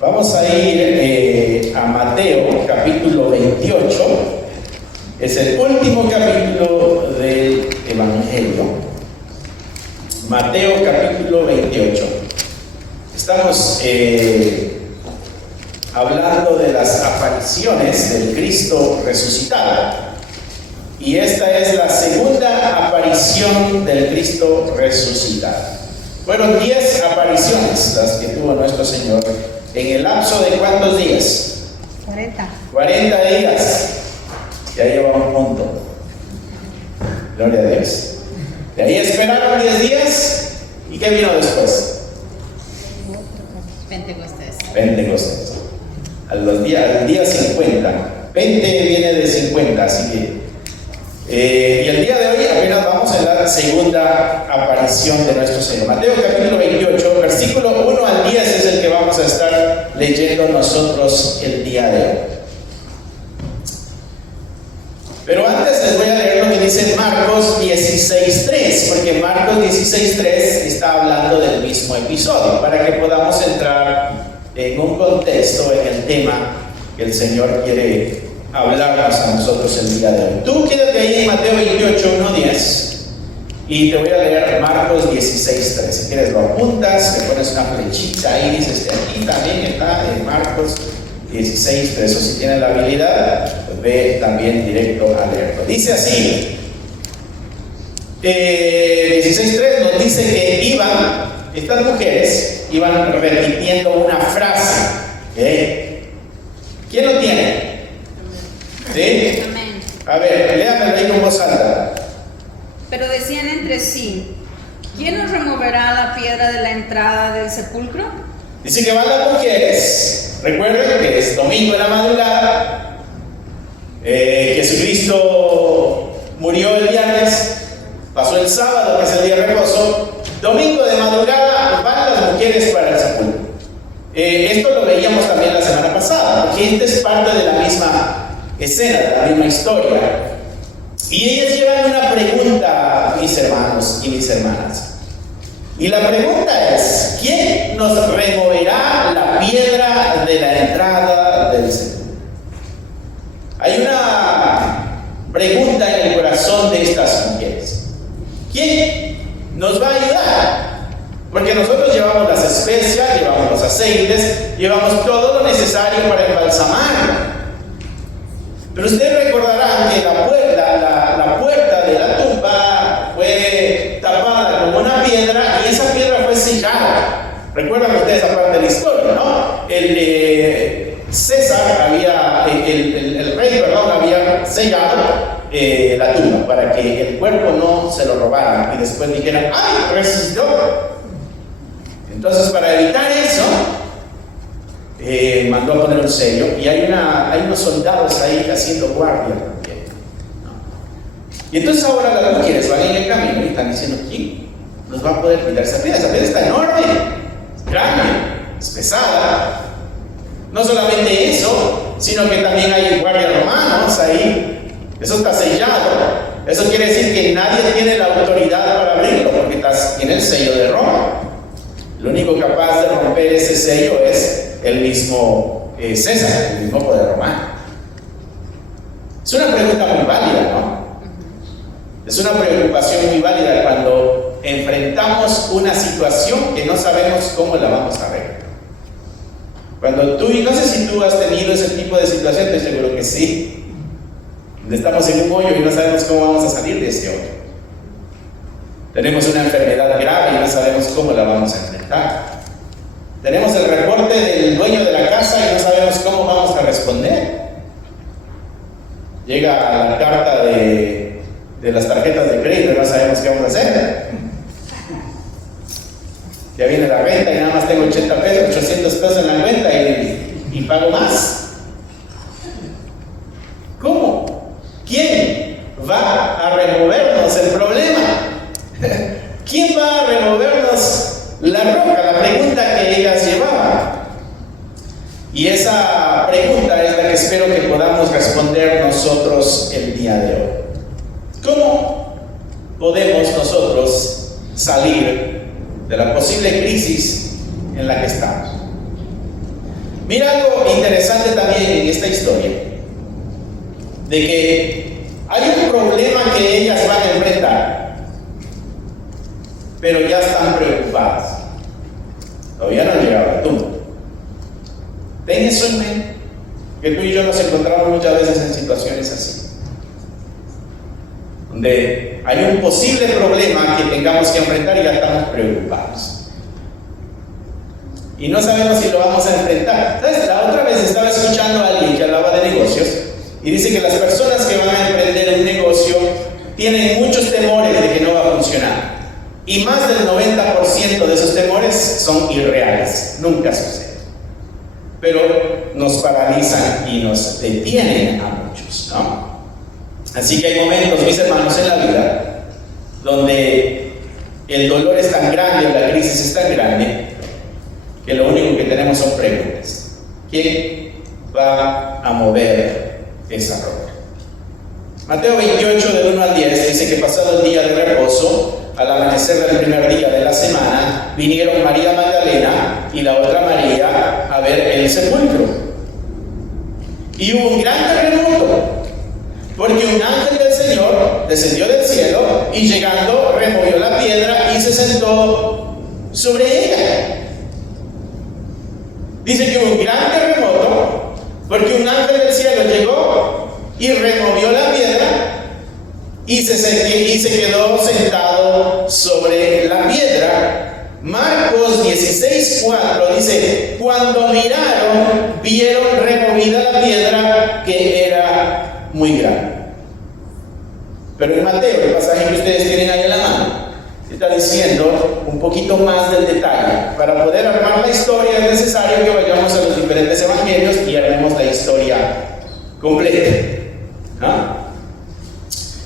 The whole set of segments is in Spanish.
Vamos a ir a Mateo capítulo 28. Es el último capítulo del Evangelio. Mateo capítulo 28. Estamos hablando de las apariciones del Cristo resucitado. Y esta es la segunda aparición del Cristo resucitado. Fueron 10 apariciones las que tuvo nuestro Señor en el lapso de ¿cuántos días? 40 días. Ya lleva un punto. Gloria a Dios. De ahí esperaron 10 días. ¿Y qué vino después? Pentecostés. Al día 50. 20 viene de 50, así que y el día de hoy apenas vamos a la segunda aparición de nuestro Señor. Mateo capítulo 28, versículo 1 al 10 es el que vamos a estar leyendo nosotros el día de hoy. Pero antes les voy a leer lo que dice Marcos 16:3, porque Marcos 16:3 está hablando del mismo episodio, para que podamos entrar en un contexto en el tema que el Señor quiere hablarnos a nosotros el día de hoy. Tú quédate ahí en Mateo 28, 1-10 y te voy a leer Marcos 16:3. Si quieres lo apuntas, le pones una flechita ahí, dices, aquí también está en Marcos 16:3. O si tienes la habilidad, pues ve también directo a leerlo. Dice así, 16:3 nos dice que estas mujeres iban repitiendo una frase. ¿Quién lo tiene? ¿Sí? Amén. A ver, léamelo ahí con voz alta. Pero decían entre sí: ¿quién nos removerá la piedra de la entrada del sepulcro? Dice que van las mujeres. Recuerden que es domingo en la madrugada. Jesucristo murió el viernes. Pasó el sábado, que es el día de reposo. Domingo de madrugada van las mujeres para el sepulcro. Esto lo veíamos también la semana pasada, porque esta es parte de la misma escena, de la misma historia. Y ellas llevan una pregunta, mis hermanos y mis hermanas. Y la pregunta es: ¿quién nos removerá la piedra de la entrada del sepulcro? Hay una pregunta en el corazón de estas mujeres. ¿Quién nos va a ayudar? Porque nosotros llevamos las especias, llevamos los aceites, llevamos todo lo necesario para embalsamar. Pero ustedes recordarán que la puerta de la tumba fue tapada con una piedra y esa piedra fue sellada. Recuerdan ustedes esa parte de la historia, ¿no? El rey había sellado la tumba para que el cuerpo no se lo robaran y después dijeran: ¡ay, resucitó! Entonces, para evitar eso, mandó a poner un sello y hay unos soldados ahí haciendo guardia también, ¿no? Y entonces ahora las mujeres van en el camino y están diciendo: ¿quién nos va a poder quitar esa piedra? Esa piedra está enorme, es grande, es pesada. No solamente eso, sino que también hay guardias romanos ahí. Eso está sellado. Eso quiere decir que nadie tiene la autoridad para abrirlo, porque tiene el sello de Roma. Lo único capaz de romper ese sello es el mismo César, el mismo poder romano. Es una pregunta muy válida, ¿no? Es una preocupación muy válida cuando enfrentamos una situación que no sabemos cómo la vamos a ver. Cuando y no sé si tú has tenido ese tipo de situación, te seguro que sí. Estamos en un hoyo y no sabemos cómo vamos a salir de ese hoyo. Tenemos una enfermedad grave y no sabemos cómo la vamos a enfrentar. Tenemos el reporte del dueño de la casa y no sabemos cómo vamos a responder. Llega la carta de las tarjetas de crédito y no sabemos qué vamos a hacer. Ya viene la renta y nada más tengo 80 pesos, 800 pesos en la cuenta y pago más. ¿Cómo? ¿Quién va a removernos el problema? ¿Quién va a removernos la roca? La pregunta que ellas llevaban. Y esa pregunta es la que espero que podamos responder nosotros el día de hoy. ¿Cómo podemos nosotros salir de la posible crisis en la que estamos? Mira algo interesante también en esta historia, de que hay un problema que ellas van a enfrentar, pero ya están preocupadas. Todavía no han llegado al tumba. Ten eso en mente, que tú y yo nos encontramos muchas veces en situaciones así, donde hay un posible problema que tengamos que enfrentar y ya estamos preocupados. Y no sabemos si lo vamos a enfrentar. ¿Sabes? La otra vez estaba escuchando a alguien que hablaba de negocios y dice que las personas que van a emprender un negocio tienen muchos temores de que no va a funcionar. Y más del 90% de esos temores son irreales, nunca suceden. Pero nos paralizan y nos detienen a muchos, ¿no? Así que hay momentos, mis hermanos, en la vida donde el dolor es tan grande, la crisis es tan grande, que lo único que tenemos son preguntas. ¿Quién va a mover esa roca? Mateo 28, del 1 al 10, dice que pasado el día de reposo, al amanecer del primer día de la semana, vinieron María Magdalena y la otra María a ver el sepulcro. Y hubo un gran terremoto, porque un ángel del Señor descendió del cielo y llegando removió la piedra y se sentó sobre ella. Dice que hubo un gran terremoto, porque un ángel del cielo llegó y removió la piedra y se quedó sentado sobre la piedra. Marcos 16:4 dice: cuando miraron, vieron removida la piedra, que era muy grande. Pero en Mateo, el pasaje que ustedes tienen ahí en la mano, está diciendo un poquito más del detalle. Para poder armar la historia es necesario que vayamos a los diferentes evangelios y armemos la historia completa, ¿no?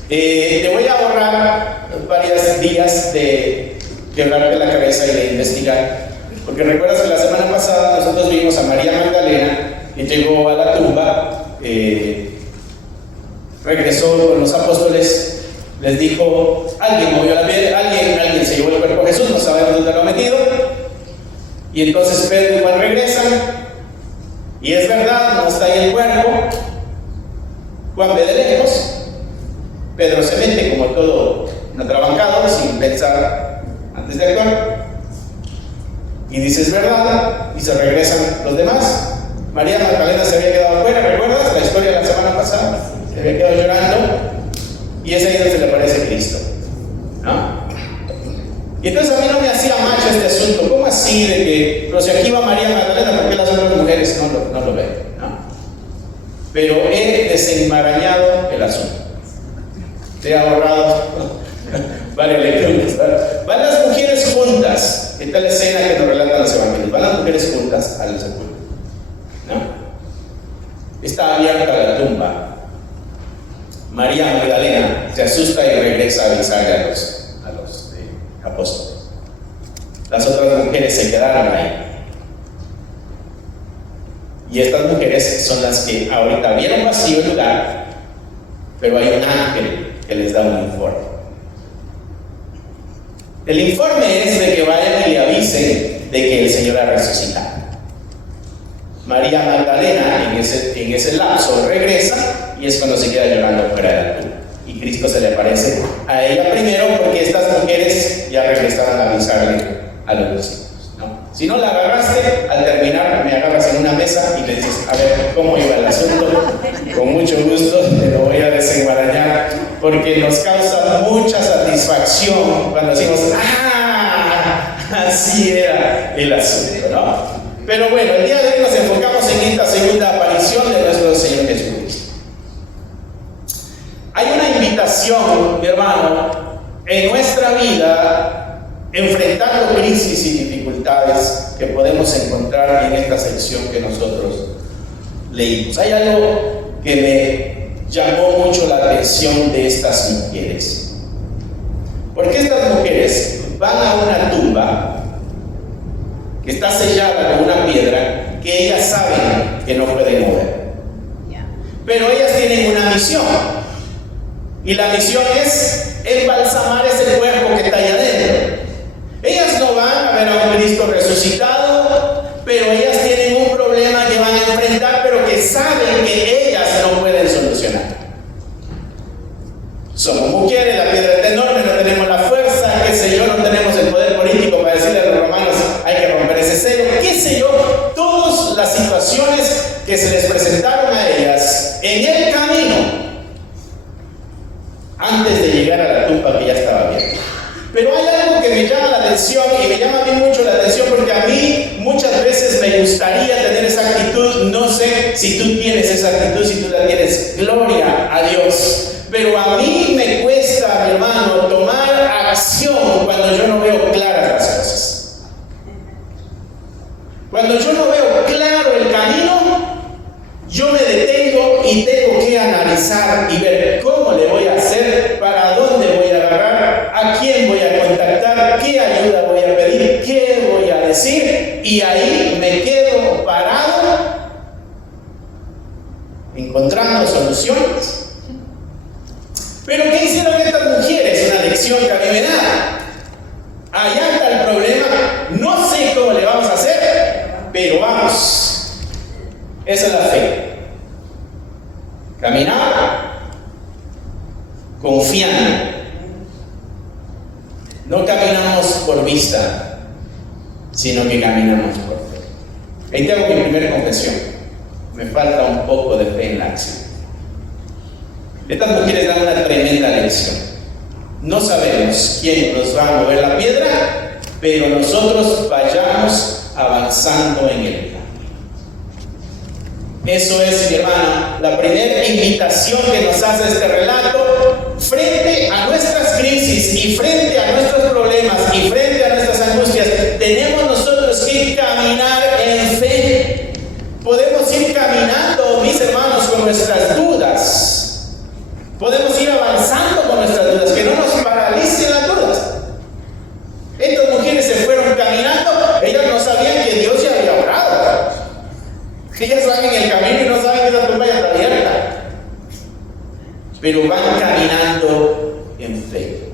Te voy a ahorrar varios días de quebrarte la cabeza y de investigar, porque recuerdas que la semana pasada nosotros vimos a María Magdalena, que llegó a la tumba, regresó con los apóstoles. Les dijo: alguien movió la piedra, alguien se llevó el cuerpo de Jesús, no sabemos dónde lo ha metido. Y entonces Pedro y Juan regresan, y es verdad, no está ahí el cuerpo. Juan ve de lejos, Pedro se mete como todo un atrabancado, sin pensar antes de actuar, y dice: es verdad, y se regresan los demás. María Magdalena se había quedado afuera, ¿recuerdas la historia de la semana pasada? Se había quedado llorando. Y es ahí donde se le aparece Cristo, ¿no? Y entonces a mí no me hacía macho este asunto. ¿Cómo así de que, pero si aquí va María Magdalena, ¿por qué las otras mujeres no lo ven? ¿No? Pero he desenmarañado el asunto. Te he ahorrado varias lecturas. Van las mujeres juntas. Esta es la escena que nos relatan los evangelios. Van las mujeres juntas al sepulcro, ¿no? Está abierta la tumba. María Magdalena se asusta y regresa a avisarle a los apóstoles. Las otras mujeres se quedaron ahí. Y estas mujeres son las que ahorita vieron vacío el lugar, pero hay un ángel que les da un informe. El informe es de que vayan y le avisen de que el Señor ha resucitado. María Magdalena en ese lapso regresa, y es cuando se queda llorando fuera de la tumba. Y Cristo se le aparece a ella primero, porque estas mujeres ya regresaron a avisarle a los discípulos, ¿no? Si no la agarraste, al terminar me agarras en una mesa y le dices: a ver, ¿cómo iba el asunto? Con mucho gusto te lo voy a desenmarañar, porque nos causa mucha satisfacción cuando decimos: ¡ah! Así era el asunto, ¿no? Pero bueno, el día de hoy nos enfocamos en esta segunda aparición de nuestro Señor Jesucristo. Hay una invitación, mi hermano, en nuestra vida, enfrentando crisis y dificultades que podemos encontrar en esta sección que nosotros leímos. Hay algo que me llamó mucho la atención de estas mujeres. Porque estas mujeres van a una tumba que está sellada con una piedra que ellas saben que no pueden mover. Pero ellas tienen una misión. Y la misión es embalsamar ese cuerpo que está ahí adentro. Ellas no van a ver a un Cristo resucitado, pero ellas tienen un problema que enfrentar, pero que saben que ellas no pueden solucionar. Somos mujeres, la piedra está enorme, no tenemos la fuerza, qué sé yo, no tenemos el poder político para decirle a los romanos hay que romper ese sello, qué sé yo, todas las situaciones que se les presentaron a ellas en el camino antes de llegar a la tumba que ya estaba abierta. Pero hay algo que me llama la atención y me llama a mí mucho la atención porque a mí muchas veces me gustaría tener esa actitud. No sé si tú tienes esa actitud, si tú la tienes, gloria a Dios. Pero a mí me cuesta, mi hermano, tomar acción cuando yo no veo claras las cosas. Cuando yo no veo claro el camino, yo me detengo y tengo que analizar y ver cómo le voy a hacer, para dónde voy a agarrar, a quién voy a contactar, qué ayuda voy a pedir, qué voy a decir, y ahí me quedo parado encontrando soluciones. Pero ¿qué hicieron estas mujeres? Una lección que a mí me da. Allá está el problema, no sé cómo le vamos a hacer, pero vamos. Esa es la fe. Caminar confiando. No caminamos por vista, sino que caminamos por fe. Ahí tengo mi primera confesión. Me falta un poco de fe en la acción. Estas mujeres dan una tremenda lección. No sabemos quién nos va a mover la piedra, pero nosotros vayamos avanzando en el camino. Eso es, mi hermana, la primera invitación que nos hace este relato. Frente a nuestras crisis y frente a nuestros problemas y frente a nuestras angustias, tenemos nosotros que caminar en fe. Podemos ir caminando, mis hermanos, con nuestras dudas. Podemos ir avanzando con nuestras dudas, que no nos paralicen las dudas. Estas mujeres se fueron caminando, ellas no sabían que Dios ya había obrado. Ellas van en el camino y no saben que la tumba ya está abierta. Pero van caminando en fe.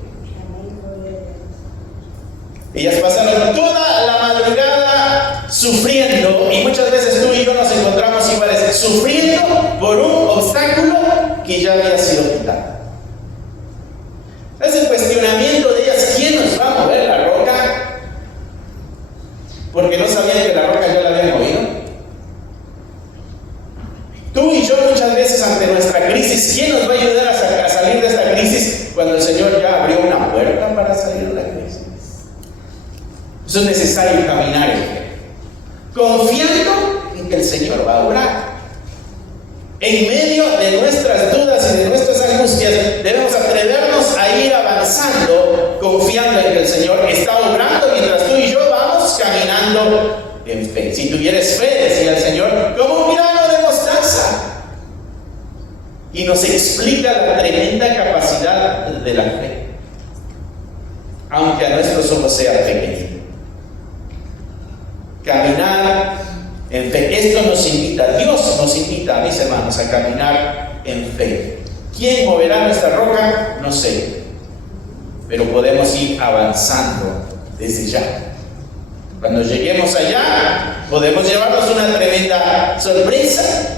Ellas pasaron toda la madrugada sufriendo, y muchas veces tú y yo nos encontramos iguales, sufriendo por un obstáculo que ya había sido quitado. Es el cuestionamiento de ellas: ¿quién nos va a mover la roca? Porque no sabían que la roca ya la habían movido. Tú y yo muchas veces ante nuestra crisis, ¿quién nos va a ayudar a salir de esta crisis cuando el Señor ya abrió una puerta para salir de la crisis? Eso es necesario caminar en fe, confiando en que el Señor va a obrar. En medio de nuestras dudas y de nuestras angustias, debemos atrevernos a ir avanzando, confiando en que el Señor está obrando mientras tú y yo vamos caminando en fe. Si tuvieres fe, decía el Señor, como un grano de mostaza. Y nos explica la tremenda capacidad de la fe, aunque a nuestros ojos sea pequeño. Caminar en fe. Esto nos invita, Dios nos invita, mis hermanos, a caminar en fe. ¿Quién moverá nuestra roca? No sé. Pero podemos ir avanzando desde ya. Cuando lleguemos allá, podemos llevarnos una tremenda sorpresa.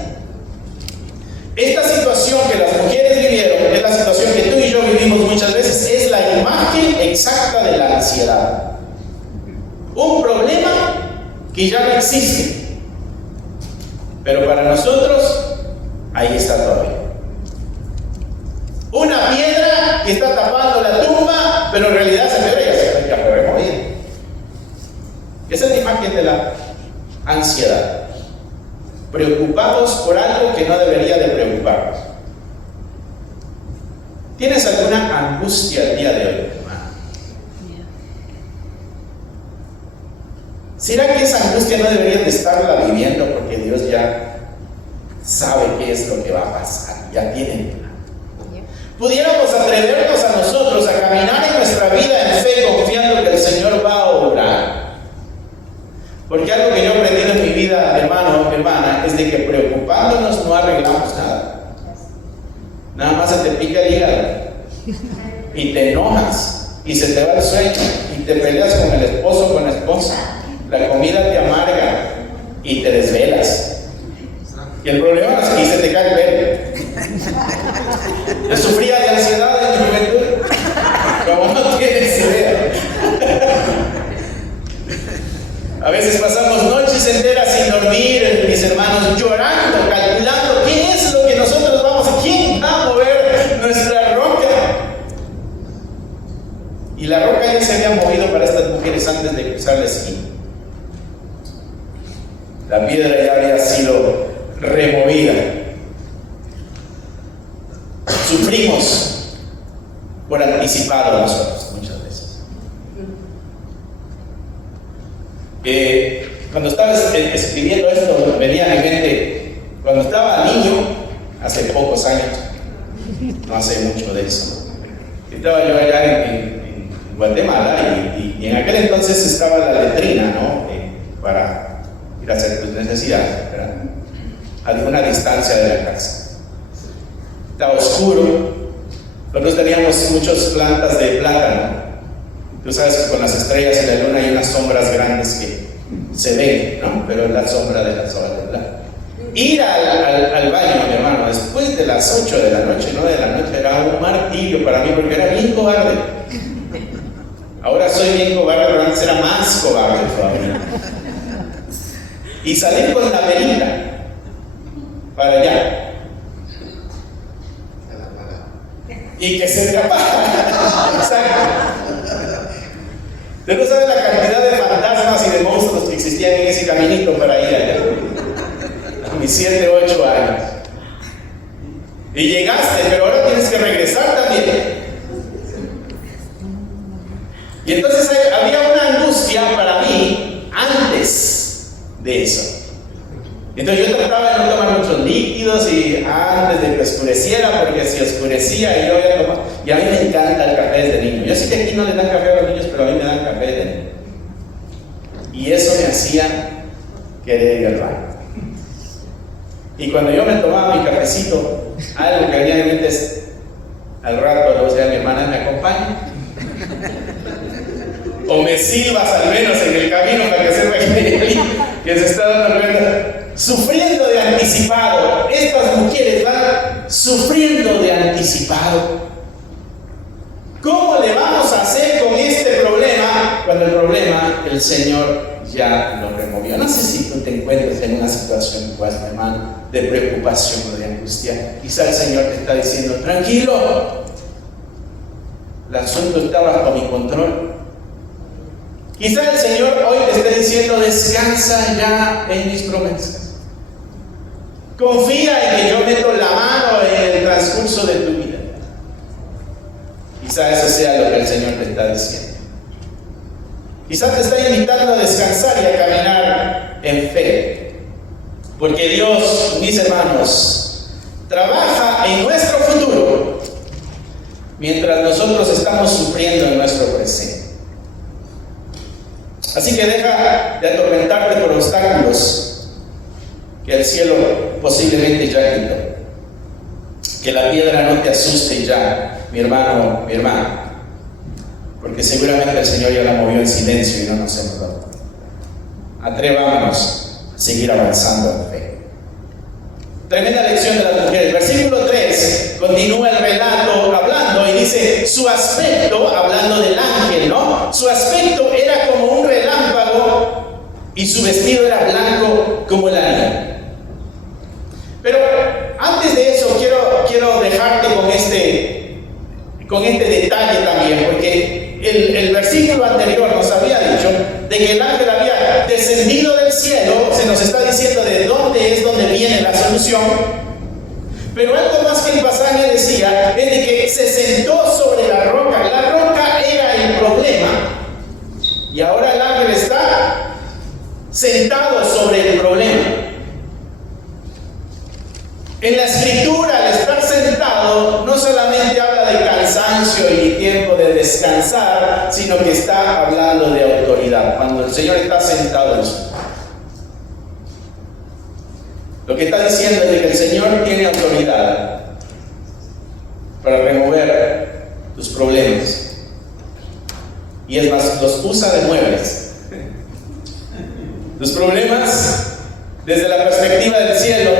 Esta situación que las mujeres vivieron es la situación que tú y yo vivimos muchas veces. Es la imagen exacta de la ansiedad. Un problema que ya no existe, pero para nosotros ahí está todavía. Una piedra que está tapando la tumba, pero en realidad se ve ya fue removida. Esa es la imagen de la ansiedad. Preocupados por algo que no debería de preocuparnos. ¿Tienes alguna angustia el día de hoy, hermano? ¿Será que esa angustia no deberías de estarla viviendo porque Dios ya sabe qué es lo que va a pasar? Ya tiene el plan. Pudiéramos atrevernos a nosotros a caminar en nuestra vida en fe, confiando que el Señor va a obrar. Porque algo que yo he aprendido en mi vida, hermano, hermana, es de que preocupándonos no arreglamos nada. Nada más se te pica el hígado y te enojas y se te va el sueño y te peleas con el esposo o con la esposa. La comida te amarga y te desvelas. Y el problema es que se te cae el pelo. Yo sufría de ansiedad en mi juventud, como no tienes idea. A veces pasamos noches enteras sin dormir, mis hermanos, llorando, calculando qué es lo que nosotros vamos a, quién va a mover nuestra roca. Y la roca ya se había movido para estas mujeres antes de cruzar la esquina. La piedra ya había sido removida. Sufrimos por anticipado nosotros muchas veces. Cuando estaba escribiendo esto, venía a mi mente, cuando estaba niño, hace pocos años, no hace mucho de eso, estaba yo allá en Guatemala y en aquel entonces estaba la letrina, ¿no? Para ir a hacer tus necesidades, ¿verdad? A una distancia de la casa. Estaba oscuro. Nosotros teníamos muchas plantas de plátano. Tú sabes que con las estrellas y la luna hay unas sombras grandes que se ven, ¿no? Pero es la sombra de las hojas de plátano. Ir al baño, mi hermano, después de las 8 de la noche, 9 de la noche, era un martirio para mí porque era bien cobarde. Ahora soy bien cobarde, pero antes era más cobarde todavía. Y salir con la velita para allá. Y que se te apaga. Exacto. Usted no sabe la cantidad de fantasmas y de monstruos que existían en ese caminito para ir allá. A mis 7, 8 años. Y llegaste, pero ahora tienes que regresar también. Y entonces había una angustia para mí antes de eso. Entonces yo trataba de no tomar muchos líquidos y antes de que oscureciera, porque si oscurecía yo ya tomaba. Y a mí me encanta el café desde niño. Yo sé que aquí no le dan café a los niños, pero a mí me dan café desde niño. Y eso me hacía querer ir al baño. Y cuando yo me tomaba mi cafecito, algo que venía en mi mente es, al rato le voy a decir a mi hermana, ¿me acompaña? O me silbas al menos en el camino para que sepa que se está dando cuenta. Sufriendo de anticipado. Estas mujeres van sufriendo de anticipado. ¿Cómo le vamos a hacer con este problema cuando el problema el Señor ya lo removió? No sé si tú te encuentras en una situación igual, hermano, de preocupación o de angustia. Quizá el Señor te está diciendo, tranquilo, el asunto está bajo mi control. Quizá el Señor hoy te esté diciendo, descansa ya en mis promesas. Confía en que yo meto la mano en el transcurso de tu vida. Quizá eso sea lo que el Señor te está diciendo. Quizá te está invitando a descansar y a caminar en fe. Porque Dios, mis hermanos, trabaja en nuestro futuro mientras nosotros estamos sufriendo en nuestro presente. Así que deja de atormentarte por obstáculos que el cielo posiblemente ya quitó. Que la piedra no te asuste ya, mi hermano, mi hermana, porque seguramente el Señor ya la movió en silencio y no nos hemos dado. Atrevámonos a seguir avanzando en fe. Tremenda lección de las mujeres. Versículo 3 continúa el relato hablando y dice, su aspecto, hablando del ángel, ¿no? Su aspecto era como un relámpago y su vestido era blanco como la nieve. Pero antes de eso quiero dejarte con este detalle también, porque el versículo anterior nos había dicho de que el ángel había descendido del cielo, se nos está diciendo de dónde es donde viene la solución, pero algo más que el pasaje decía es de que se sentó sobre la roca era el problema, y ahora el ángel está sentado sobre el problema. En la escritura, al estar sentado, no solamente habla de cansancio y tiempo de descansar, sino que está hablando de autoridad. Cuando el Señor está sentado en su trono, lo que está diciendo es de que el Señor tiene autoridad para remover tus problemas. Y es más, los usa de muebles. Tus problemas, desde la perspectiva del cielo,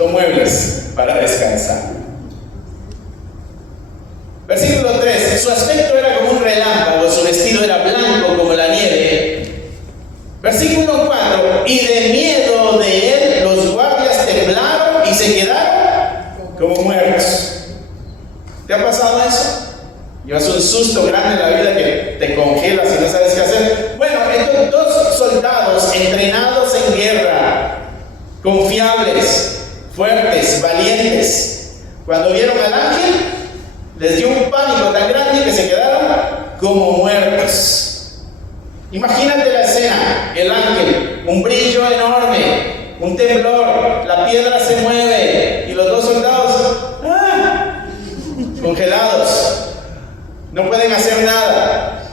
son muebles para descansar. Versículo 3, su aspecto era como un relámpago, su vestido era blanco como la nieve. Versículo 4, y de miedo de él los guardias temblaron y se quedaron como muertos. ¿Te ha pasado eso? Llevas un susto grande en la vida que te congelas y no sabes qué hacer. Bueno, estos dos soldados entrenados en guerra, confiables, fuertes, valientes, cuando vieron al ángel, les dio un pánico tan grande que se quedaron como muertos. Imagínate la escena, el ángel, un brillo enorme, un temblor, la piedra se mueve y los dos soldados congelados, no pueden hacer nada.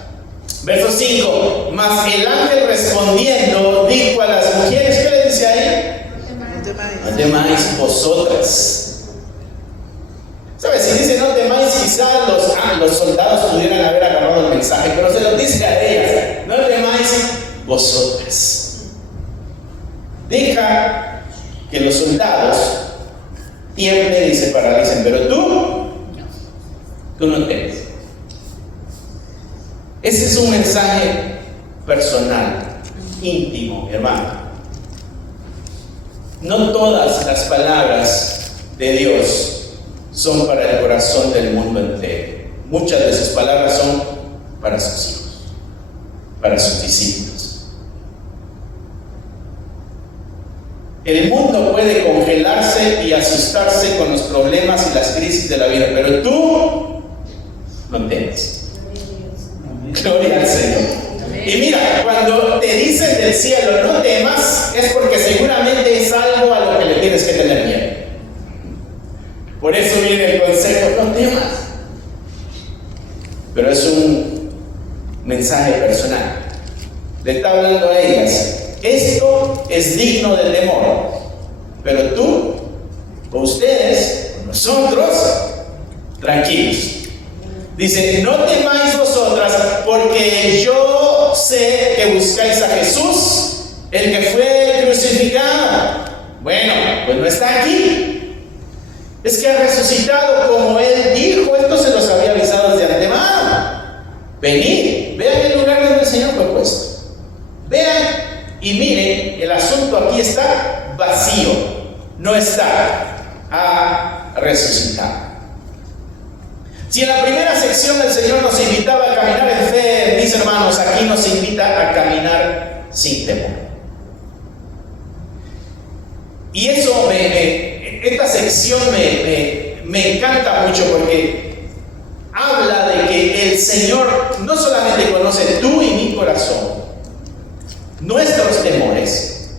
Verso 5, mas el ángel respondiendo dijo a las mujeres, ¿qué le dice ahí? No temáis vosotras. ¿Sabes? Si dice no temáis, quizás los soldados pudieran haber agarrado el mensaje, pero se lo dice a ellas, no temáis vosotras. Deja que los soldados tiemblen y se paralicen, pero tú no temes. Ese es un mensaje personal, íntimo, mi hermano. No todas las palabras de Dios son para el corazón del mundo entero. Muchas de sus palabras son para sus hijos, para sus discípulos. El mundo puede congelarse y asustarse con los problemas y las crisis de la vida, pero tú no temes. Gloria al Señor. Y mira, cuando te dicen del cielo no temas, es porque seguramente es algo a lo que le tienes que tener miedo. Por eso viene el consejo, no temas. Pero es un mensaje personal. Le está hablando a ellas. Esto es digno de temor. Pero tú, o ustedes, o nosotros, tranquilos. Dice, no temáis vosotras, porque yo sé que buscáis a Jesús, el que fue crucificado. Bueno, pues no está aquí. Es que ha resucitado como Él dijo. Esto se los había avisado desde antemano. Venid, vean el lugar donde el Señor fue puesto. Vean y miren, el asunto aquí está vacío. No está. Ha resucitado. Si en la primera sección el Señor nos invitaba a caminar en fe, mis hermanos, aquí nos invita a caminar sin temor. Y eso, esta sección me encanta mucho porque habla de que el Señor no solamente conoce tú y mi corazón, nuestros temores,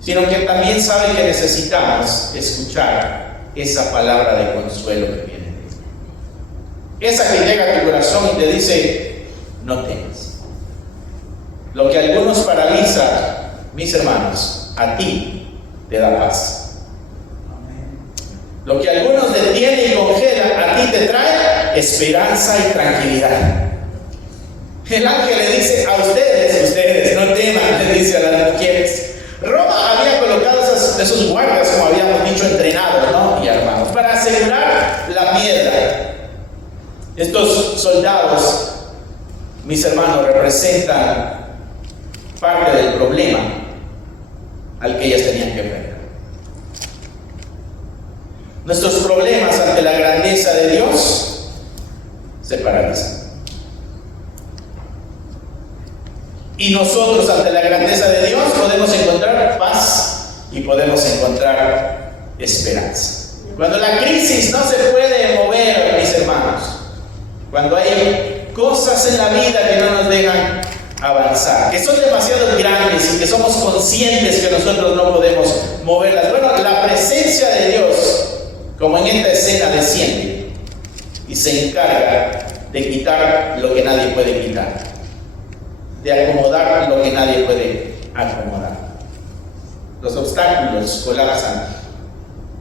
sino que también sabe que necesitamos escuchar esa palabra de consuelo que viene. Esa que llega a tu corazón y te dice, no temas. Lo que a algunos paraliza, mis hermanos, a ti te da paz. Lo que a algunos detiene y congela, a ti te trae esperanza y tranquilidad. El ángel le dice a ustedes, no teman, le dice a las mujeres. Roma había colocado esos guardias, como habíamos dicho, entrenados, ¿no? Y armados, para asegurar la piedra. Estos soldados, mis hermanos, representan parte del problema al que ellas tenían que enfrentar. Nuestros problemas ante la grandeza de Dios se paralizan. Y nosotros ante la grandeza de Dios podemos encontrar paz y podemos encontrar esperanza. Cuando la crisis no se puede mover, mis hermanos, cuando hay cosas en la vida que no nos dejan avanzar, que son demasiado grandes y que somos conscientes que nosotros no podemos moverlas, bueno, la presencia de Dios, como en esta escena, desciende y se encarga de quitar lo que nadie puede quitar, de acomodar lo que nadie puede acomodar. Los obstáculos colapsan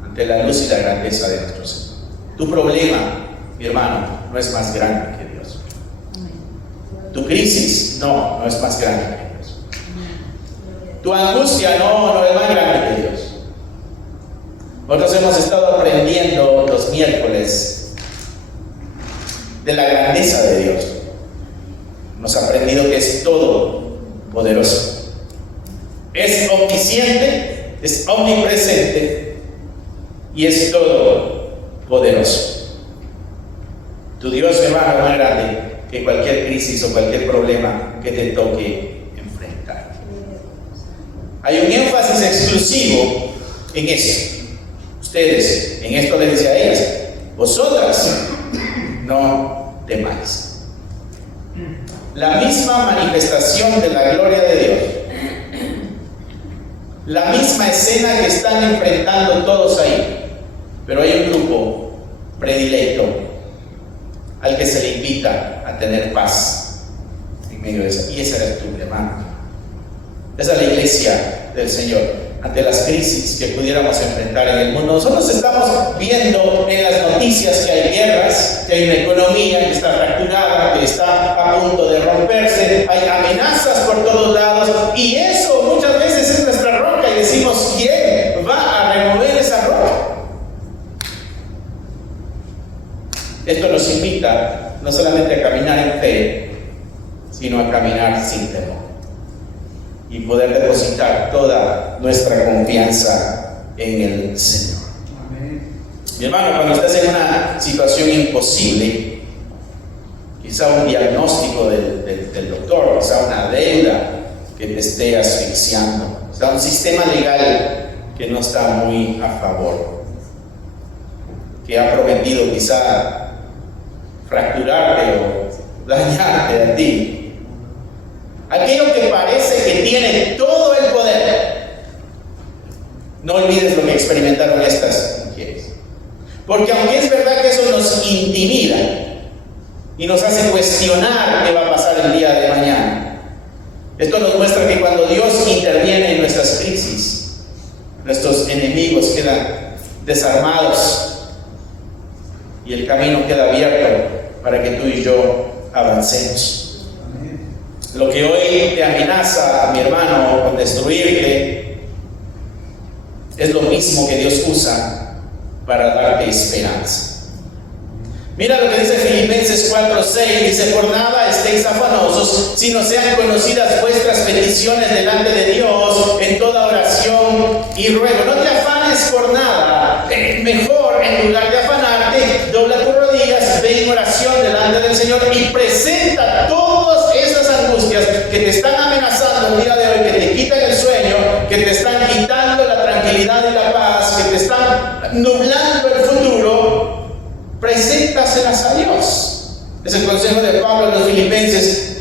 ante la luz y la grandeza de nuestro Señor. Tu problema, mi hermano, no es más grande que Dios. Tu crisis no es más grande que Dios. Tu angustia no es más grande que Dios. Nosotros hemos estado aprendiendo los miércoles de la grandeza de Dios. Hemos aprendido que es todo poderoso, es omnisciente, es omnipresente y es todo poderoso. Tu Dios, hermano, es más grande que cualquier crisis o cualquier problema que te toque enfrentar. Hay un énfasis exclusivo en eso. Ustedes, en esto les decía a ellas, vosotras no temáis. La misma manifestación de la gloria de Dios, la misma escena que están enfrentando todos ahí, pero hay un grupo predilecto al que se le invita a tener paz en medio de eso, y esa eres tú, hermano. Esa es la iglesia del Señor. Ante las crisis que pudiéramos enfrentar en el mundo, nosotros estamos viendo en las noticias que hay guerras, que hay una economía que está fracturada, que está a punto de romperse, hay amenazas por todos lados, y eso muchas veces es nuestra roca, y decimos, ¿quién va a remover esa roca? Esto nos invita no solamente a caminar en fe, sino a caminar sin temor y poder depositar toda nuestra confianza en el Señor. Amén. Mi hermano, cuando estés en una situación imposible, quizá un diagnóstico del doctor, quizá una deuda que te esté asfixiando, quizá un sistema legal que no está muy a favor, que ha prometido quizá fracturarte o dañarte a ti. Aquello que parece que tiene todo el poder. No olvides lo que experimentaron estas mujeres. Porque aunque es verdad que eso nos intimida y nos hace cuestionar qué va a pasar el día de mañana, esto nos muestra que cuando Dios interviene en nuestras crisis, nuestros enemigos quedan desarmados y el camino queda abierto para que tú y yo avancemos. Lo que hoy te amenaza, mi hermano, con destruirte, es lo mismo que Dios usa para darte esperanza. Mira lo que dice Filipenses 4:6, dice: por nada estéis afanosos, sino sean conocidas vuestras peticiones delante de Dios en toda oración y ruego. No te afanes por nada, mejor en lugar de afanarte, dobla tus rodillas, ve en oración delante del Señor y presenta todas esas angustias que te están amenazando el día de hoy, que te quitan el sueño, que te están quitando la tranquilidad y la paz, que te están nublando el futuro. Preséntaselas a Dios. Es el consejo de Pablo a los filipenses.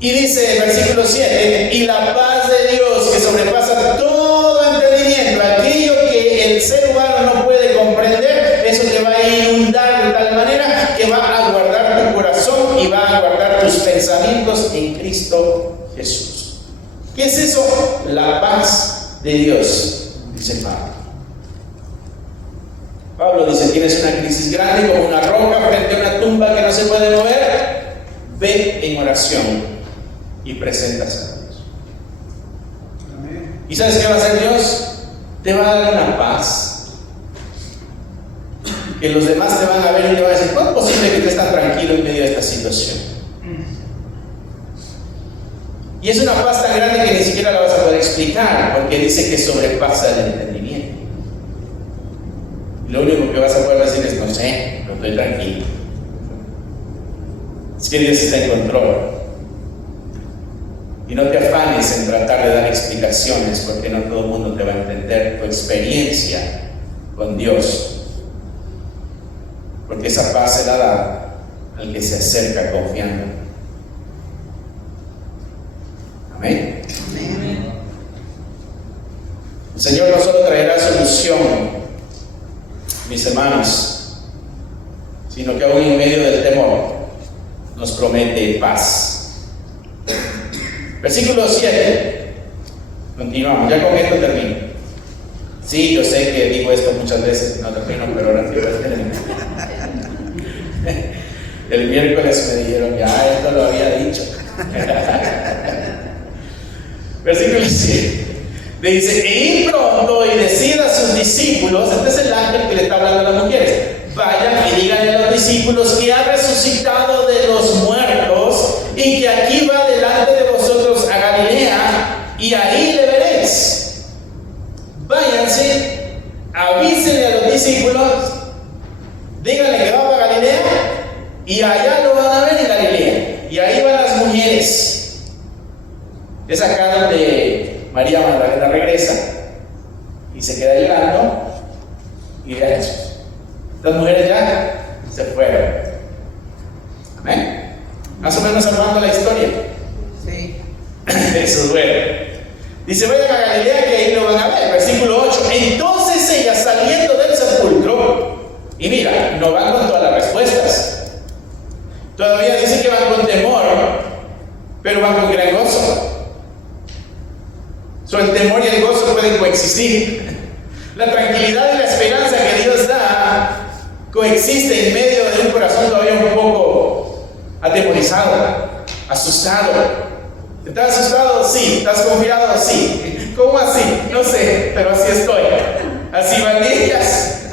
Y dice el versículo 7: y la paz de Dios, que sobrepasa todo entendimiento, aquello que el ser humano no puede comprender, eso te va a inundar de tal manera que va a guardar tu corazón y va a guardar tus pensamientos en Cristo Jesús. ¿Qué es eso? La paz de Dios, dice Pablo. Pablo dice: tienes una crisis grande como una roca frente a una tumba que no se puede mover. Ve en oración y preséntase a Dios. Amén. ¿Y sabes qué va a hacer Dios? Te va a dar una paz que los demás te van a ver y te van a decir: ¿cómo es posible que estés tan tranquilo en medio de esta situación? Y es una paz tan grande que ni siquiera la vas a poder explicar, porque dice que sobrepasa el entendimiento. Lo único que vas a poder decir es: no sé, pero estoy tranquilo. Es que Dios está en control. Y no te afanes en tratar de dar explicaciones, porque no todo el mundo te va a entender tu experiencia con Dios. Porque esa paz se la da al que se acerca confiando. Amén. Amén. El Señor no solo traerá solución, mis hermanos, sino que aún en medio del temor nos promete paz. Versículo 7. Continuamos, ya con esto termino. Sí, yo sé que digo esto muchas veces, no termino, pero ahora sí voy a terminar. El miércoles me dijeron: ya, esto lo había dicho. Versículo 7. Dice: e id pronto y decid a sus discípulos, este es el ángel que le está hablando a las mujeres, vayan y díganle a los discípulos que ha resucitado de los muertos y que aquí va delante de vosotros a Galilea y ahí le veréis. Váyanse, avísenle a los discípulos, díganle que va para Galilea y allá lo van a ver en Galilea. Y ahí van las mujeres. Es acá donde María Magdalena regresa y se queda llorando y ve a Jesús. Las mujeres ya se fueron. Amén. Más o menos armando la historia. Sí. Eso es bueno. Dice, vayan a Galilea que ahí lo van a ver. Versículo 8. Entonces ella, saliendo del sepulcro, y mira, no van con todas las respuestas. Todavía dice que van con temor, pero van con gran gozo. El temor y el gozo pueden coexistir. La tranquilidad y la esperanza que Dios da coexiste en medio de un corazón todavía un poco atemorizado, asustado. ¿Estás asustado? Sí. ¿Estás confiado? Sí. ¿Cómo así? No sé, pero así estoy. Así van ellas.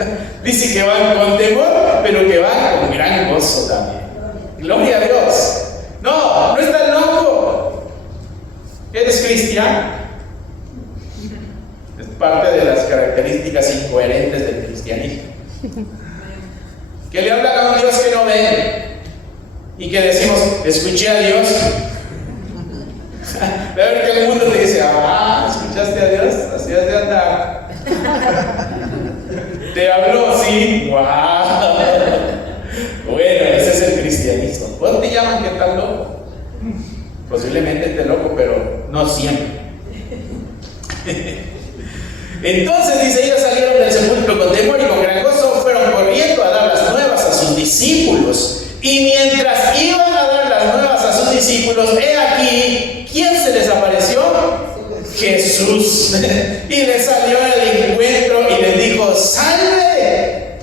Dice que van con temor, pero que van con gran gozo también. Gloria a Dios. No estás loco. ¿Eres cristiano? Es parte de las características incoherentes del cristianismo. Que le hablan a un Dios que no ve y que decimos, escuché a Dios. A ver que el mundo te dice, ¿escuchaste a Dios? Así has de andar. Te habló, sí. ¡Wow! Bueno, ese es el cristianismo. ¿Vos te llaman que estás loco? Posiblemente estés loco, pero no siempre. Entonces dice, ellos salieron del sepulcro con temor y con gran gozo, fueron corriendo a dar las nuevas a sus discípulos. Y mientras iban a dar las nuevas a sus discípulos, he aquí, ¿quién se les apareció? Jesús. Y les salió al encuentro y les dijo, ¡salve!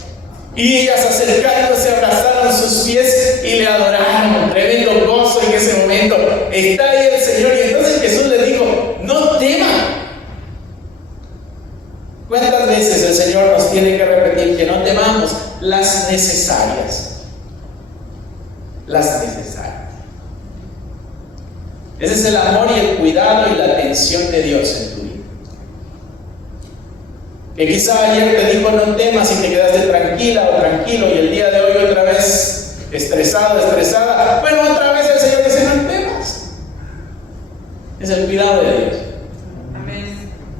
Y ellas acercándose abrazaron sus pies y le adoraron. Tremendo gozo en ese momento. Está ahí el Señor. Y entonces Jesús les dijo, no teman. ¿Cuántas veces el Señor nos tiene que repetir que no temamos? Las necesarias. Las necesarias. Ese es el amor y el cuidado y la atención de Dios en tu vida. Que quizá ayer te dijo no temas y te quedaste tranquila o tranquilo, y el día de hoy otra vez estresado, estresada. Bueno, otra vez el Señor dice no temas. Es el cuidado de Dios.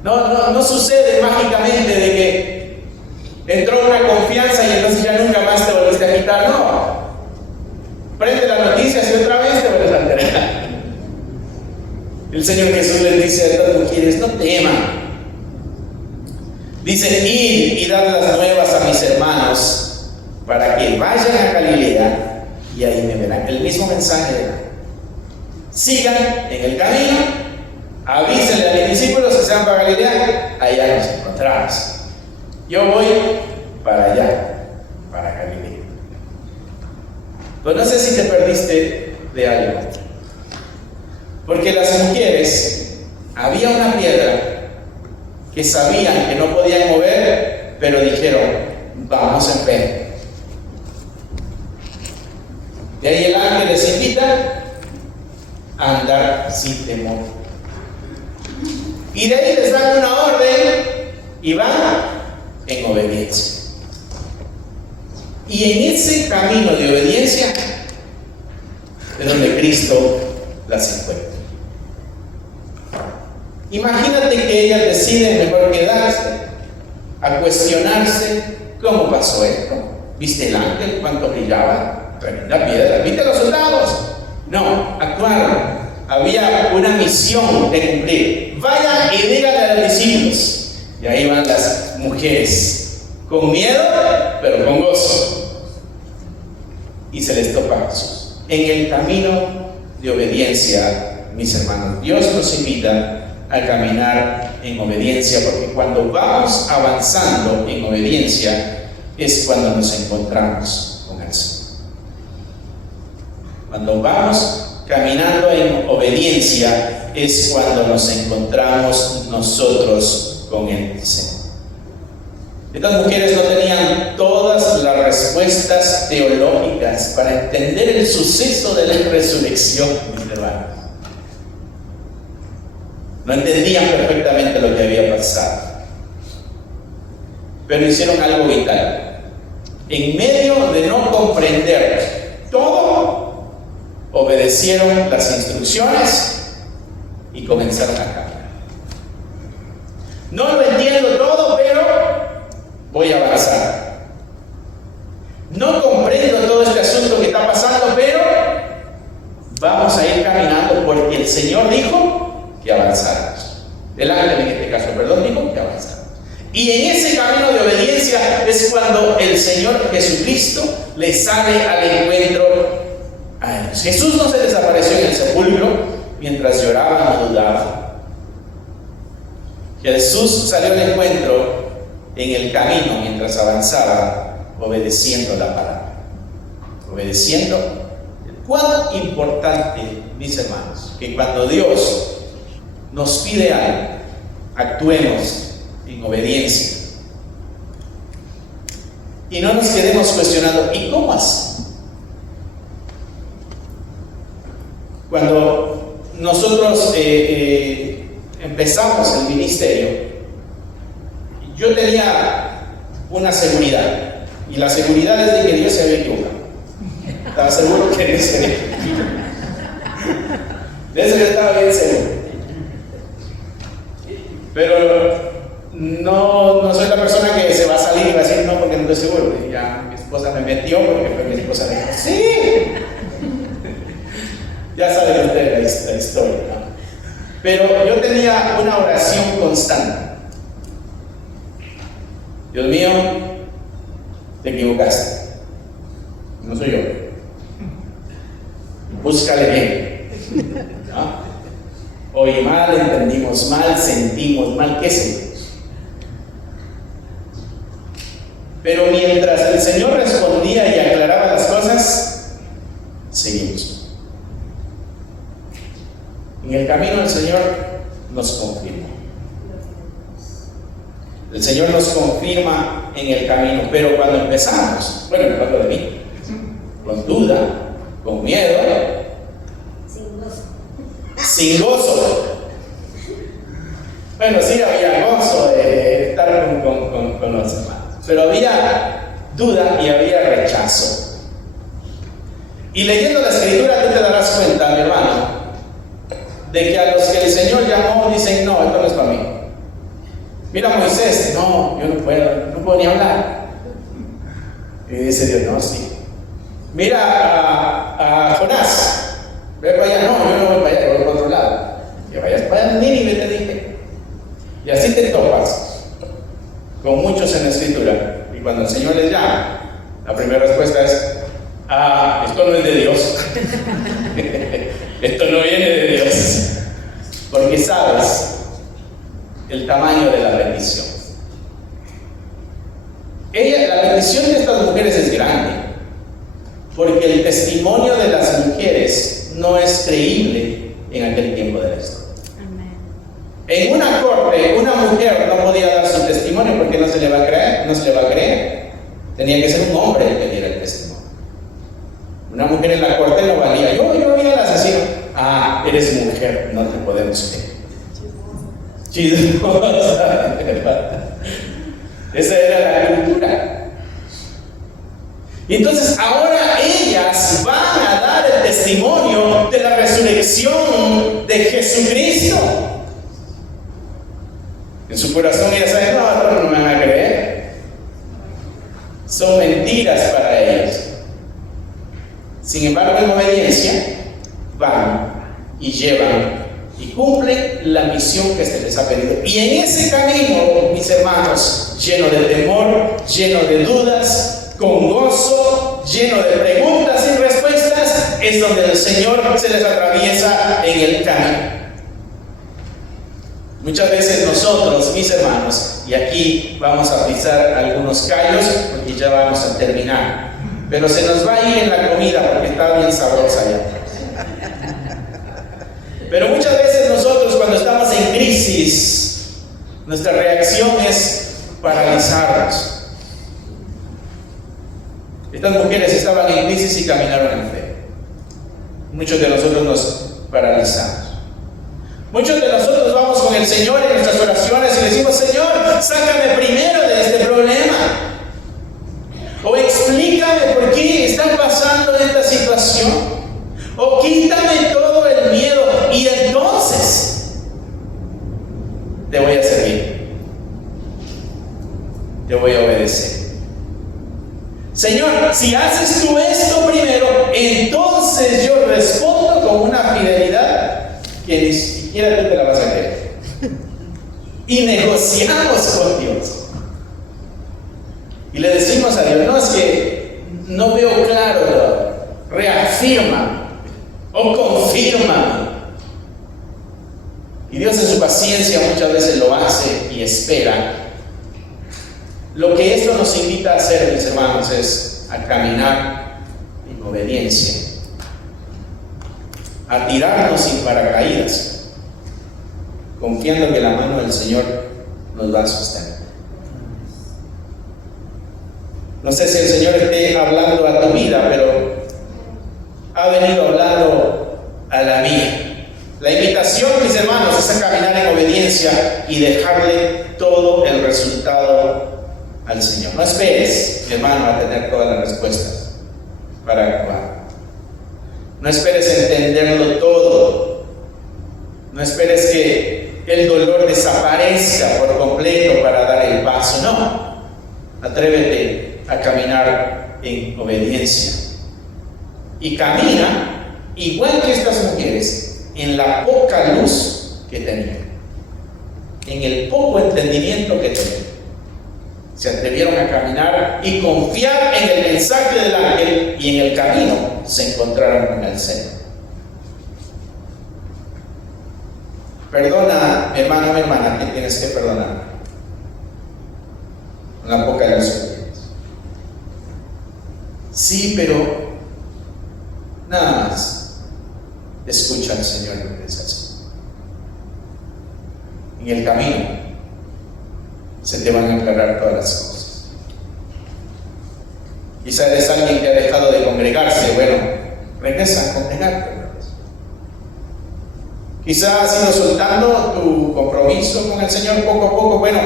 No sucede mágicamente de que entró una confianza y entonces ya nunca más te volviste a quitar. No. Prende las noticias y otra vez te vuelves a enterar. El Señor Jesús les dice a estas mujeres, no teman. Dice, id y dad las nuevas a mis hermanos para que vayan a Galilea y ahí me verán. El mismo mensaje. Sigan en el camino, avísenle a mis discípulos que se van para Galilea, allá nos encontramos. Yo voy para allá, para Galilea. Pues no sé si te perdiste de algo. Porque las mujeres, había una piedra que sabían que no podían mover, pero dijeron, vamos en fe. De ahí el ángel les invita a andar sin temor. Y de ahí les dan una orden y van en obediencia. Y en ese camino de obediencia es donde Cristo las encuentra. Imagínate que ellas deciden mejor quedarse a cuestionarse cómo pasó esto. ¿Viste el ángel? ¿Cuánto brillaba? Tremenda piedra. ¿Viste los soldados? No, actuaron. Había una misión de cumplir. Vayan y díganle a los discípulos. Y ahí van las mujeres, con miedo, pero con gozo. Y se les topa a Jesús. En el camino de obediencia, mis hermanos, Dios nos invita a caminar en obediencia, porque cuando vamos avanzando en obediencia es cuando nos encontramos con el Señor. Cuando vamos caminando en obediencia es cuando nos encontramos nosotros con el Señor. Estas mujeres no tenían todas las respuestas teológicas para entender el suceso de la resurrección, mis hermanos. No entendían perfectamente lo que había pasado, pero hicieron algo vital. En medio de no comprender todo, obedecieron las instrucciones y comenzaron a cambiar. No lo entiendo todo, pero voy a avanzar. No comprendo todo este asunto que está pasando, pero vamos a ir caminando porque el Señor dijo que avanzáramos. El ángel en este caso, perdón, dijo que avanzáramos. Y en ese camino de obediencia es cuando el Señor Jesucristo le sale al encuentro a ellos. Jesús no se desapareció en el sepulcro mientras lloraban o dudaban. Jesús salió al encuentro en el camino mientras avanzaba, obedeciendo la palabra. Obedeciendo. Cuán importante, mis hermanos, que cuando Dios nos pide algo, actuemos en obediencia. Y no nos quedemos cuestionando, ¿y cómo así? Cuando nosotros empezamos el ministerio, yo tenía una seguridad, y la seguridad es de que Dios se había equivocado. Estaba seguro que Dios se había equivocado. De eso yo estaba bien seguro. Pero no soy la persona que se va a salir y va a decir no porque no estoy seguro. Ya mi esposa me metió porque fue mi esposa. Me dijo, sí. Ya saben ustedes la historia, ¿no? Pero yo tenía una oración constante. Dios mío, te equivocaste. No soy yo. Búscale bien, ¿no? Oí mal, entendimos mal, sentimos mal, ¿qué sentimos? Pero mientras el Señor respondía y aclaraba las cosas, seguimos. En el camino el Señor nos confirma. El Señor nos confirma en el camino, pero cuando empezamos, bueno, en el caso de mí, con duda, con miedo, sin gozo. Bueno, sí había gozo de estar con los hermanos, pero había duda y había rechazo. Y leyendo la escritura tú te darás cuenta, mi hermano, de que a los que el Señor llamó dicen, no, esto no es para mí. Mira a Moisés, no, yo no puedo ni hablar. Y dice Dios, no, sí. Mira a Jonás, ve para allá, no, yo no voy para allá, voy para otro lado. Que vayas para Nínive, te dije. Y así te topas con muchos en la escritura. Y cuando el Señor les llama, la primera respuesta es, esto no es de Dios. Esto no viene de Dios. Porque sabes el tamaño de la bendición. La bendición de estas mujeres es grande, porque el testimonio de las mujeres no es creíble en aquel tiempo de la historia. En una corte, una mujer no podía dar su testimonio porque no se le va a creer. Tenía que ser un hombre el que diera el testimonio. Una mujer en la corte no valía. Yo vi al asesino. Eres mujer, no te podemos creer. Chismosa. Esa era la cultura. Y entonces ahora ellas van a dar el testimonio de la resurrección de Jesucristo. En su corazón ellas saben, no me van a creer. Son mentiras para ellos. Sin embargo, en obediencia, van y llevan y cumplen la misión que se les ha pedido. Y en ese camino, mis hermanos, lleno de temor, lleno de dudas, con gozo, lleno de preguntas y respuestas, es donde el Señor se les atraviesa en el camino. Muchas veces nosotros, mis hermanos, y aquí vamos a pisar algunos callos porque ya vamos a terminar, pero se nos va a ir en la comida porque está bien sabrosa ya. Pero muchas veces nosotros cuando estamos en crisis, nuestra reacción es paralizarnos. Estas mujeres estaban en crisis y caminaron en fe. Muchos de nosotros nos paralizamos. Muchos de nosotros vamos con el Señor en nuestras oraciones y decimos: Señor, sácame primero de este problema. O explícame por qué están pasando esta situación. O quítame todo el miedo y entonces te voy a servir. Te voy a obedecer. Señor, si haces tú esto primero, entonces yo respondo con una fidelidad que ni siquiera tú te la vas a creer. Y negociamos con Dios. Y le decimos a Dios: no, es que no veo claro, reafirma o confirma. Y Dios en su paciencia muchas veces lo hace y espera. Lo que esto nos invita a hacer, mis hermanos, es a caminar en obediencia, a tirarnos sin paracaídas, confiando que la mano del Señor nos va a sostener. No sé si el Señor esté hablando a tu vida, pero ha venido hablando a la mía. La invitación, mis hermanos, es a caminar en obediencia y dejarle todo el resultado al Señor. No esperes, mi hermano, a tener todas las respuestas para actuar. No esperes entenderlo todo. No esperes que el dolor desaparezca por completo para dar el paso. No. Atrévete a caminar en obediencia. Y camina, igual que estas mujeres, en la poca luz que tenían, en el poco entendimiento que tenían. Se atrevieron a caminar y confiar en el mensaje del ángel, y en el camino se encontraron con el Señor. Perdona, mi hermano, mi hermana, que tienes que perdonar con la poca luz que tienes. Sí, pero nada más escucha al Señor y conversación. En el camino se te van a aclarar todas las cosas. Quizá eres alguien que ha dejado de congregarse. Bueno, regresa a congregarte. Quizá has ido soltando tu compromiso con el Señor poco a poco. Bueno,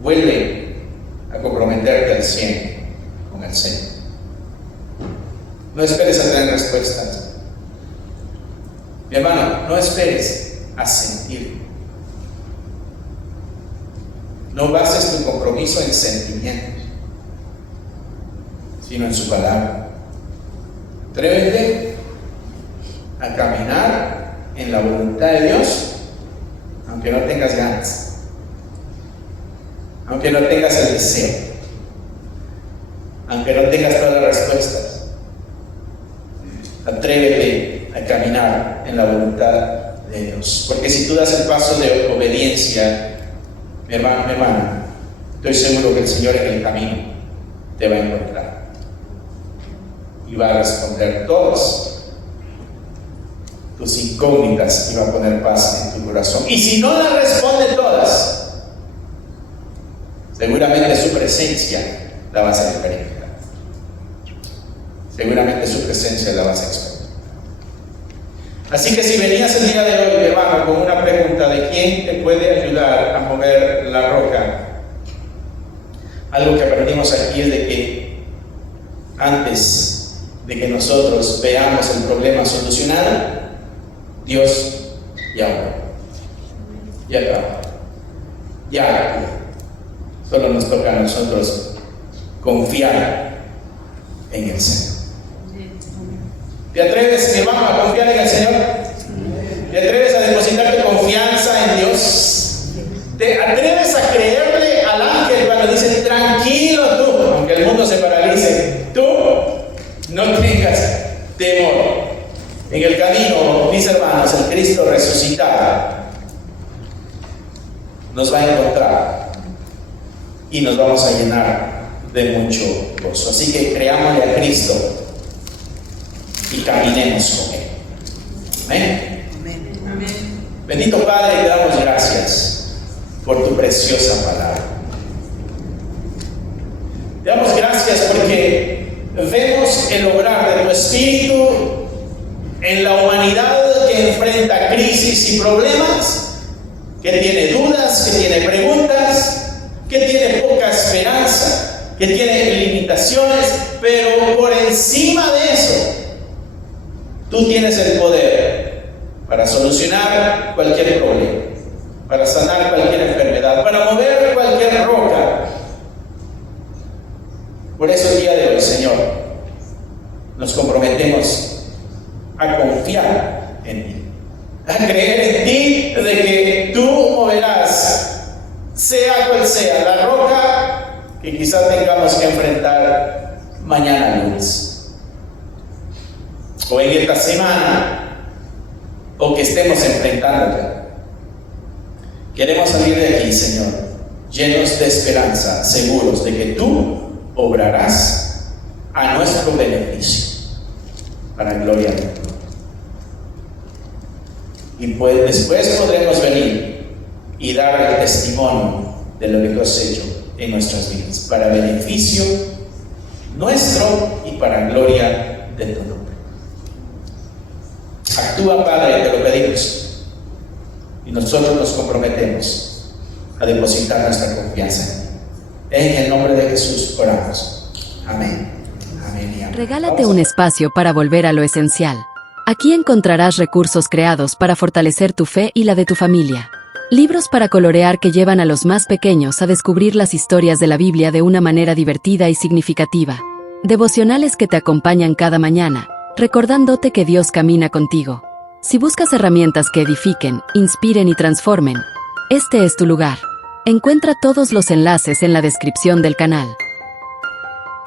vuelve a comprometerte al 100 con el Señor. No esperes a tener respuestas. Mi hermano, no esperes a sentir. No bases tu compromiso en sentimientos, sino en su palabra. Atrévete a caminar en la voluntad de Dios, aunque no tengas ganas, aunque no tengas el deseo, aunque no tengas todas las respuestas. Atrévete a caminar en la voluntad de Dios, porque si tú das el paso de obediencia, mi hermano, mi hermana, estoy seguro que el Señor en el camino te va a encontrar y va a responder todas tus incógnitas y va a poner paz en tu corazón. Y si no las responde todas, seguramente su presencia la vas a experimentar. Seguramente su presencia la vas a experimentar. Así que si venías el día de hoy, mi hermano, con una pregunta de quién te puede ayudar a mover la roca, algo que aprendimos aquí es de que antes de que nosotros veamos el problema solucionado, Dios ya obró, ya trabajó, ya actuó. Solo nos toca a nosotros confiar en el Señor. ¿Te atreves, mi hermano, a confiar en el Señor? ¿Te atreves a depositar tu confianza en Dios? ¿Te atreves a creerle al ángel cuando dice: tranquilo tú, aunque el mundo se paralice, tú no tengas temor? En el camino, mis hermanos, el Cristo resucitado nos va a encontrar y nos vamos a llenar de mucho gozo. Así que creámosle a Cristo y caminemos con Él. Amén. Amén. Bendito Padre, te damos gracias por tu preciosa palabra. gracias porque vemos el obrar de tu Espíritu en la humanidad que enfrenta crisis y problemas, que tiene dudas, que tiene preguntas, que tiene poca esperanza, que tiene limitaciones, pero por encima de eso, tú tienes el poder para solucionar cualquier problema, para sanar cualquier enfermedad, para mover cualquier roca. Por eso el día de hoy, Señor, nos comprometemos a confiar en ti, a creer en ti, de que tú moverás, sea cual sea la roca que quizás tengamos que enfrentar mañana lunes, o en esta semana, o que estemos enfrentando. Queremos salir de aquí, Señor, llenos de esperanza, seguros de que tú obrarás a nuestro beneficio, para gloria de ti. Y pues después podremos venir y dar el testimonio de lo que tú has hecho en nuestras vidas, para beneficio nuestro y para gloria de tu nombre. Actúa, Padre, te lo pedimos, y nosotros nos comprometemos a depositar nuestra confianza en ti. En el nombre de Jesús oramos. Amén. Amén y amén. Regálate un espacio para volver a lo esencial. Aquí encontrarás recursos creados para fortalecer tu fe y la de tu familia. Libros para colorear que llevan a los más pequeños a descubrir las historias de la Biblia de una manera divertida y significativa. Devocionales que te acompañan cada mañana, recordándote que Dios camina contigo. Si buscas herramientas que edifiquen, inspiren y transformen, este es tu lugar. Encuentra todos los enlaces en la descripción del canal.